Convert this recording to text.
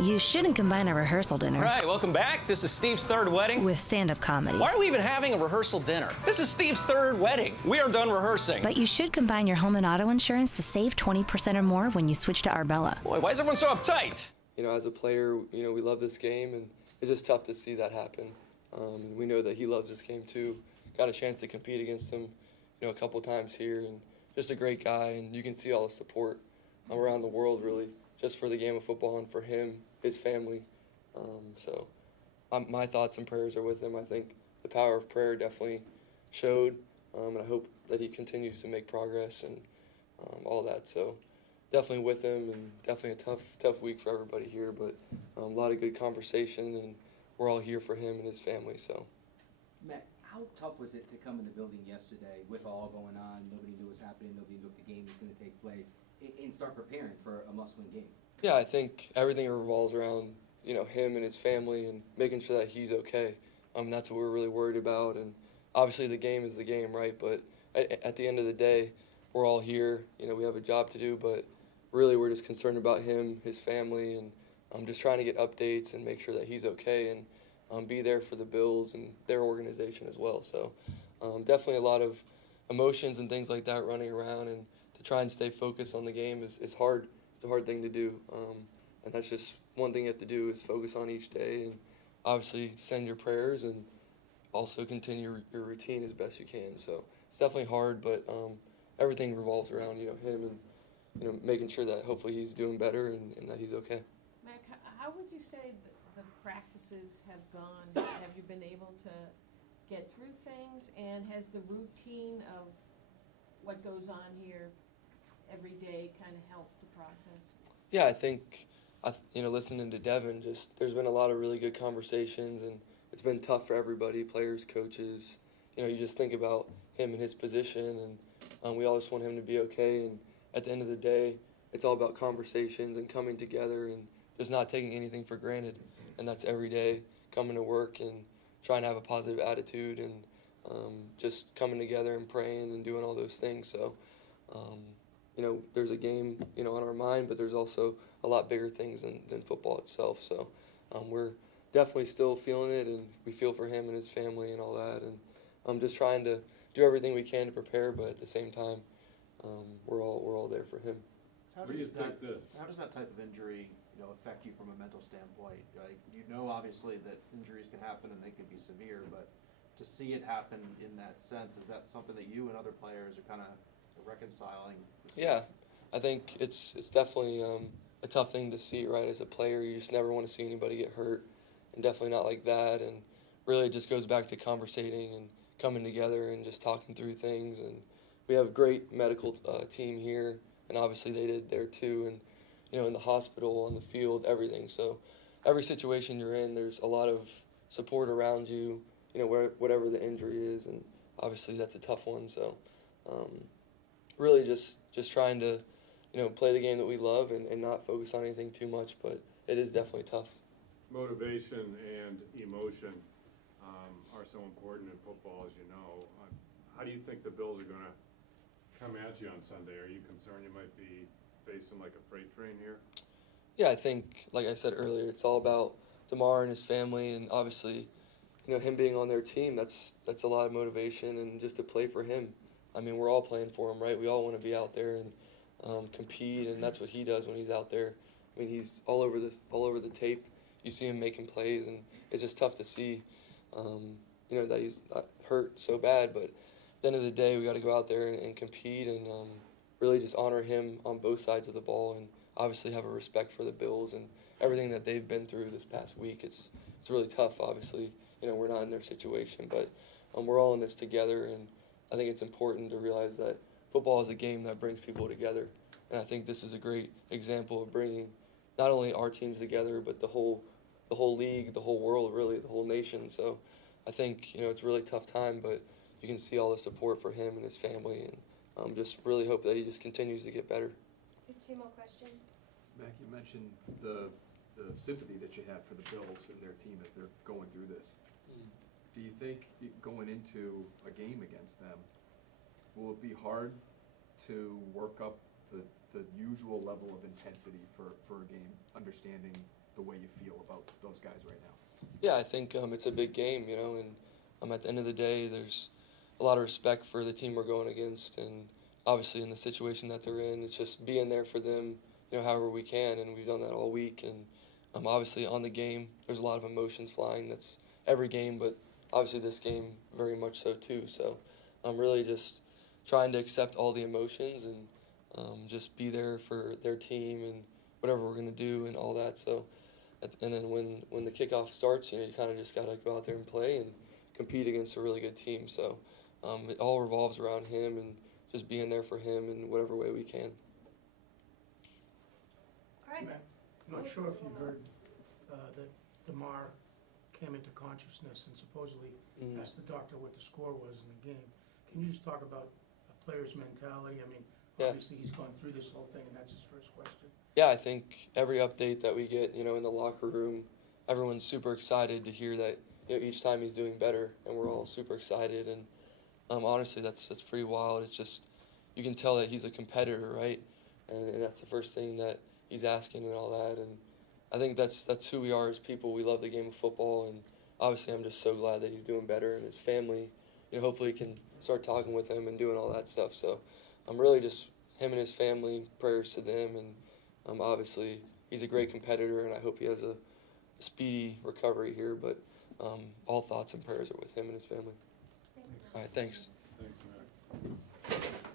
You shouldn't combine a rehearsal dinner. All right, welcome back. This is Steve's third wedding. With stand-up comedy. Why are we even having a rehearsal dinner? This is Steve's third wedding. We are done rehearsing. But you should combine your home and auto insurance to save 20% or more when you switch to Arbella. Boy, why is everyone so uptight? You know, as a player, you know, we love this game, and it's just tough to see that happen. We know that he loves this game too. Got a chance to compete against him, you know, a couple times here, and just a great guy, and you can see all the support around the world, really, just for the game of football and for him, his family. So my thoughts and prayers are with him. I think the power of prayer definitely showed, and I hope that he continues to make progress and all that. So definitely with him, and definitely a tough week for everybody here, but a lot of good conversation, and we're all here for him and his family. So, Matt, how tough was it to come in the building yesterday with all going on? Nobody knew what was happening. Nobody knew if the game was going to take place, and start preparing for a must-win game? Yeah, I think everything revolves around, you know, him and his family and making sure that he's okay. That's what we're really worried about, and obviously the game is the game, right? But at the end of the day, we're all here. You know, we have a job to do, but really we're just concerned about him, his family, and just trying to get updates and make sure that he's okay, and be there for the Bills and their organization as well. So definitely a lot of emotions and things like that running around, and to try and stay focused on the game is hard. It's a hard thing to do, and that's just one thing you have to do is focus on each day, and obviously send your prayers and also continue your routine as best you can. So it's definitely hard, but everything revolves around, you know, him and, you know, making sure that hopefully he's doing better and that he's okay. Mac, how would you say the practices have gone? Have you been able to get through things, and has the routine of what goes on here every day kind of helped the process? Yeah, I think, you know, listening to Devin, just there's been a lot of really good conversations, and it's been tough for everybody, players, coaches. You know, you just think about him and his position, and we all just want him to be okay. And at the end of the day, it's all about conversations and coming together and just not taking anything for granted. And that's every day, coming to work and trying to have a positive attitude, and just coming together and praying and doing all those things. So, you know, there's a game, you know, on our mind, but there's also a lot bigger things than football itself. So we're definitely still feeling it, and we feel for him and his family and all that. And I'm just trying to do everything we can to prepare, but at the same time, we're all there for him. How does that type of injury, you know, affect you from a mental standpoint? Like, you know, obviously that injuries can happen and they can be severe, but to see it happen in that sense, is that something that you and other players are kind of reconciling? Yeah, I think it's definitely a tough thing to see, right? As a player, you just never want to see anybody get hurt, and definitely not like that. And really, it just goes back to conversating and coming together and just talking through things. And we have a great medical team here, and obviously they did there too. And you know, in the hospital, on the field, everything. So every situation you're in, there's a lot of support around you. You know, whatever the injury is, and obviously that's a tough one. So really, just trying to, you know, play the game that we love and not focus on anything too much. But it is definitely tough. Motivation and emotion are so important in football, as you know. How do you think the Bills are going to come at you on Sunday? Are you concerned you might be facing like a freight train here? Yeah, I think, like I said earlier, it's all about Damar and his family, and obviously, you know, him being on their team. That's a lot of motivation, and just to play for him. I mean, we're all playing for him, right? We all want to be out there and compete, and that's what he does when he's out there. I mean, he's all over the tape. You see him making plays, and it's just tough to see, you know, that he's hurt so bad. But at the end of the day, we got to go out there and compete, and really just honor him on both sides of the ball, and obviously have a respect for the Bills and everything that they've been through this past week. It's really tough, obviously. You know, we're not in their situation, but we're all in this together, and I think it's important to realize that football is a game that brings people together, and I think this is a great example of bringing not only our teams together, but the whole league, the whole world, really, the whole nation. So I think, you know, it's a really tough time, but you can see all the support for him and his family, and just really hope that he just continues to get better. We have 2 more questions. Mac, you mentioned the sympathy that you have for the Bills and their team as they're going through this. Do you think going into a game against them, will it be hard to work up the usual level of intensity for a game, understanding the way you feel about those guys right now? Yeah, I think it's a big game, you know, and at the end of the day, there's a lot of respect for the team we're going against, and obviously in the situation that they're in, it's just being there for them, you know, however we can, and we've done that all week. And obviously on the game, there's a lot of emotions flying. That's every game, but obviously this game very much so too. So I'm really just trying to accept all the emotions and just be there for their team and whatever we're going to do and all that. So, and then when the kickoff starts, you know, you kind of just got to go out there and play and compete against a really good team. So it all revolves around him and just being there for him in whatever way we can. All right. Matt, I'm not sure if you heard that Damar came into consciousness and supposedly asked the doctor what the score was in the game. Can you just talk about a player's mentality? I mean, obviously he's gone through this whole thing, and that's his first question. Yeah, I think every update that we get, you know, in the locker room, everyone's super excited to hear that, you know, each time he's doing better, and we're all super excited. And honestly, that's pretty wild. It's just, you can tell that he's a competitor, right? And that's the first thing that he's asking and all that. And I think that's who we are as people. We love the game of football, and obviously I'm just so glad that he's doing better, and his family, you know, hopefully can start talking with him and doing all that stuff. So I'm really just him and his family, prayers to them, and obviously he's a great competitor, and I hope he has a speedy recovery here. But all thoughts and prayers are with him and his family. Thanks. All right, thanks. Thanks, Matt.